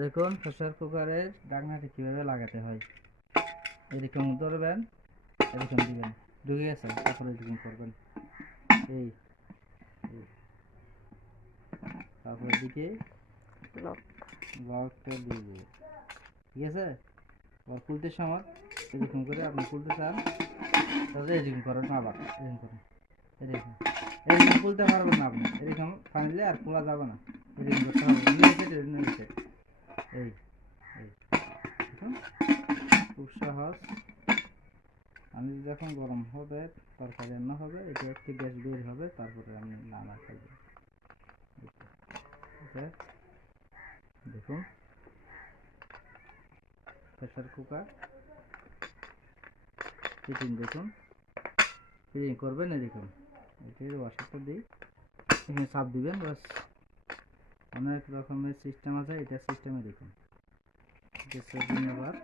দেখুন প্রেসার কুকারের ঢাকনাটি কিভাবে লাগাতে হয়। এরকম ধরবেন, এরকম দিবেন, ঢুকে গেছে, তারপরে এরকম করবেন, এই তারপর দিকে লকটা দিয়ে দেবে, ঠিক আছে। খুলতে সময় এরকম করে আপনি খুলতে চান, তাহলে এরকম করেন, আবার এরকম করেন, এরকম এরকম খুলতে পারবেন না আপনি, এরকম ফাইনালি আর খোলা যাবে না, এরকম করতে হবে, নিচে এই এই দেখুন, খুব সহজ। পানি যখন গরম হবে, তরকারি রান্না হবে, এটা একটি গ্যাস বের হবে, তারপরে আপনি নাড়া খাবেন। দেখুন প্রেসার কুকার ফিটিং, দেখুন ফিটিং করবেন এরকম, এটির ওয়াশারটা দিই, এখানে চাপ দিবেন, বাস। অনেক রকমের সিস্টেম আছে, এটা সিস্টেমে দেখুন। ধন্যবাদ।